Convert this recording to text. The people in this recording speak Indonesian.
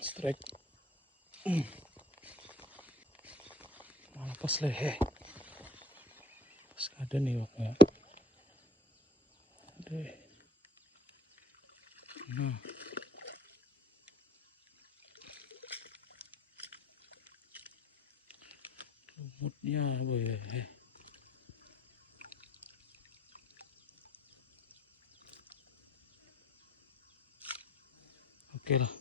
strike. Malah pas lehe. Pas ada nih waknya. Deh. Nah. Lumutnya weh. Oke lah.